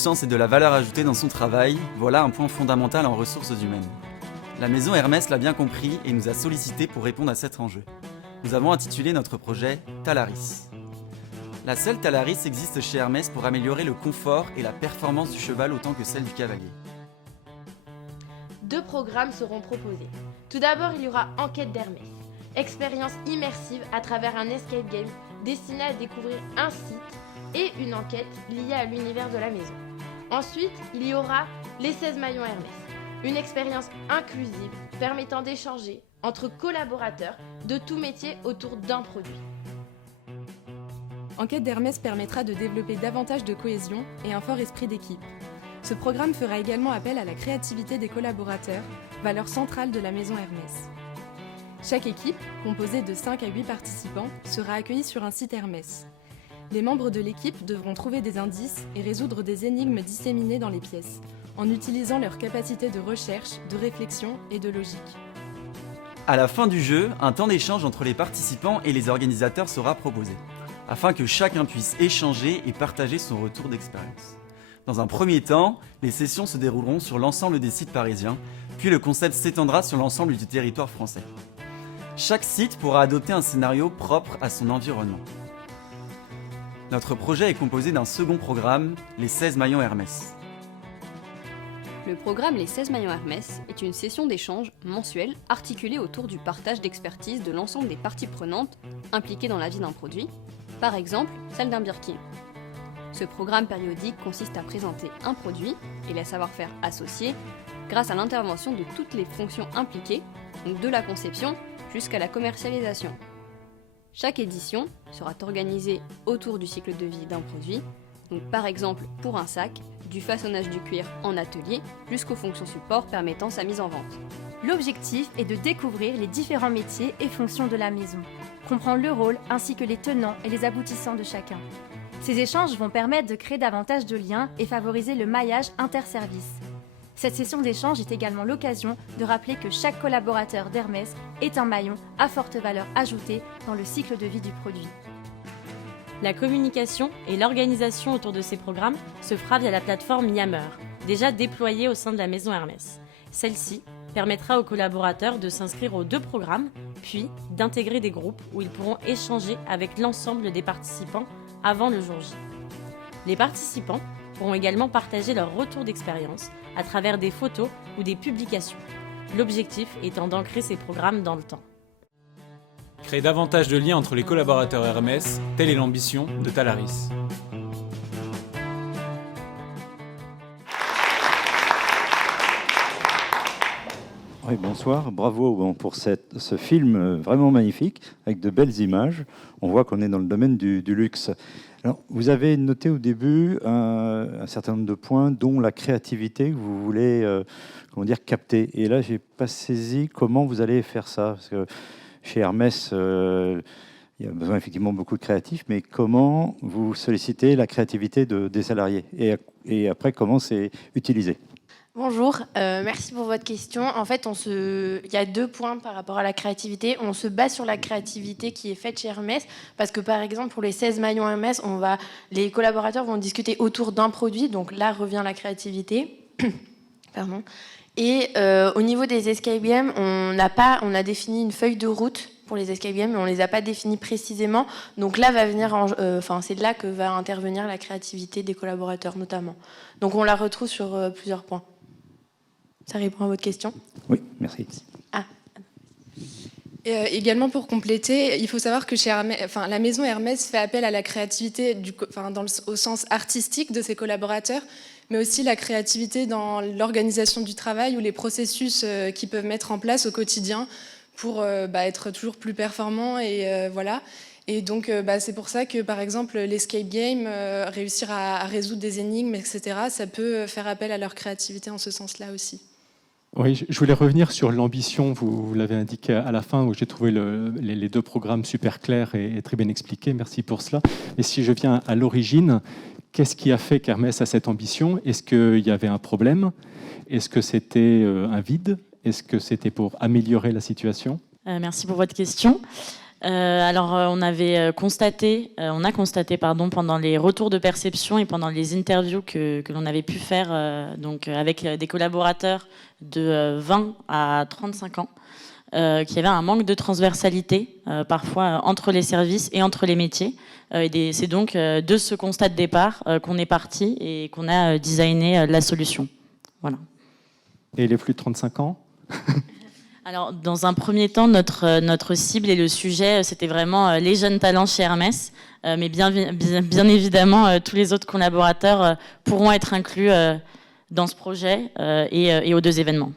sens et de la valeur ajoutée dans son travail, voilà un point fondamental en ressources humaines. La maison Hermès l'a bien compris et nous a sollicité pour répondre à cet enjeu. Nous avons intitulé notre projet Talaris. La selle Talaris existe chez Hermès pour améliorer le confort et la performance du cheval autant que celle du cavalier. 2 programmes seront proposés. Tout d'abord, il y aura Enquête d'Hermès, expérience immersive à travers un escape game destiné à découvrir un site et une enquête liée à l'univers de la maison. Ensuite, il y aura les 16 maillons Hermès, une expérience inclusive permettant d'échanger entre collaborateurs de tout métier autour d'un produit. Enquête d'Hermès permettra de développer davantage de cohésion et un fort esprit d'équipe. Ce programme fera également appel à la créativité des collaborateurs, valeur centrale de la maison Hermès. Chaque équipe, composée de 5 à 8 participants, sera accueillie sur un site Hermès. Les membres de l'équipe devront trouver des indices et résoudre des énigmes disséminées dans les pièces, en utilisant leur capacité de recherche, de réflexion et de logique. À la fin du jeu, un temps d'échange entre les participants et les organisateurs sera proposé, afin que chacun puisse échanger et partager son retour d'expérience. Dans un premier temps, les sessions se dérouleront sur l'ensemble des sites parisiens, puis le concept s'étendra sur l'ensemble du territoire français. Chaque site pourra adopter un scénario propre à son environnement. Notre projet est composé d'un second programme, les 16 maillons Hermès. Le programme Les 16 maillons Hermès est une session d'échange mensuelle articulée autour du partage d'expertise de l'ensemble des parties prenantes impliquées dans la vie d'un produit, par exemple celle d'un birkin. Ce programme périodique consiste à présenter un produit et les savoir-faire associés grâce à l'intervention de toutes les fonctions impliquées, donc de la conception jusqu'à la commercialisation. Chaque édition sera organisée autour du cycle de vie d'un produit, donc par exemple pour un sac, du façonnage du cuir en atelier jusqu'aux fonctions support permettant sa mise en vente. L'objectif est de découvrir les différents métiers et fonctions de la maison, comprendre le rôle ainsi que les tenants et les aboutissants de chacun. Ces échanges vont permettre de créer davantage de liens et favoriser le maillage interservice. Cette session d'échange est également l'occasion de rappeler que chaque collaborateur d'Hermès est un maillon à forte valeur ajoutée dans le cycle de vie du produit. La communication et l'organisation autour de ces programmes se fera via la plateforme Yammer, déjà déployée au sein de la maison Hermès. Celle-ci permettra aux collaborateurs de s'inscrire aux 2 programmes, puis d'intégrer des groupes où ils pourront échanger avec l'ensemble des participants avant le jour J. Les participants pourront également partager leur retour d'expérience à travers des photos ou des publications, l'objectif étant d'ancrer ces programmes dans le temps. Créer davantage de liens entre les collaborateurs Hermès, telle est l'ambition de Talaris. Oui, bonsoir, bravo pour ce film vraiment magnifique, avec de belles images. On voit qu'on est dans le domaine du luxe. Alors, vous avez noté au début un certain nombre de points, dont la créativité que vous voulez capter. Et là, je n'ai pas saisi comment vous allez faire ça. Parce que chez Hermès, il y a besoin effectivement beaucoup de créatifs, mais comment vous sollicitez la créativité des salariés et après, comment c'est utilisé? Bonjour, merci pour votre question. En fait, il y a 2 points par rapport à la créativité. On se base sur la créativité qui est faite chez Hermès, parce que par exemple, pour les 16 maillons Hermès, les collaborateurs vont discuter autour d'un produit, donc là revient la créativité. Pardon. Et au niveau des escape games, on a défini une feuille de route pour les escape games, mais on ne les a pas définis précisément. Donc là, c'est là que va intervenir la créativité des collaborateurs notamment. Donc on la retrouve sur plusieurs points. Ça répond à votre question? Oui, merci. Et également pour compléter, il faut savoir que chez Hermès, la maison Hermès fait appel à la créativité au sens artistique de ses collaborateurs, mais aussi la créativité dans l'organisation du travail ou les processus qu'ils peuvent mettre en place au quotidien pour être toujours plus performants et voilà. Et donc c'est pour ça que par exemple l'escape game, réussir à résoudre des énigmes, etc., ça peut faire appel à leur créativité en ce sens-là aussi. Oui, je voulais revenir sur l'ambition, vous l'avez indiqué à la fin, où j'ai trouvé les 2 programmes super clairs et très bien expliqués, merci pour cela. Et si je viens à l'origine, qu'est-ce qui a fait qu'Hermès a cette ambition? Est-ce qu'il y avait un problème? Est-ce que c'était un vide? Est-ce que c'était pour améliorer la situation? Merci pour votre question. On a constaté pendant les retours de perception et pendant les interviews que l'on avait pu faire avec des collaborateurs de 20 à 35 ans, qu'il y avait un manque de transversalité parfois entre les services et entre les métiers. C'est donc de ce constat de départ qu'on est parti et qu'on a designé la solution. Voilà. Et les plus de 35 ans? Alors, dans un premier temps, notre cible et le sujet, c'était vraiment les jeunes talents chez Hermès. Mais bien évidemment, tous les autres collaborateurs pourront être inclus dans ce projet et aux 2 événements.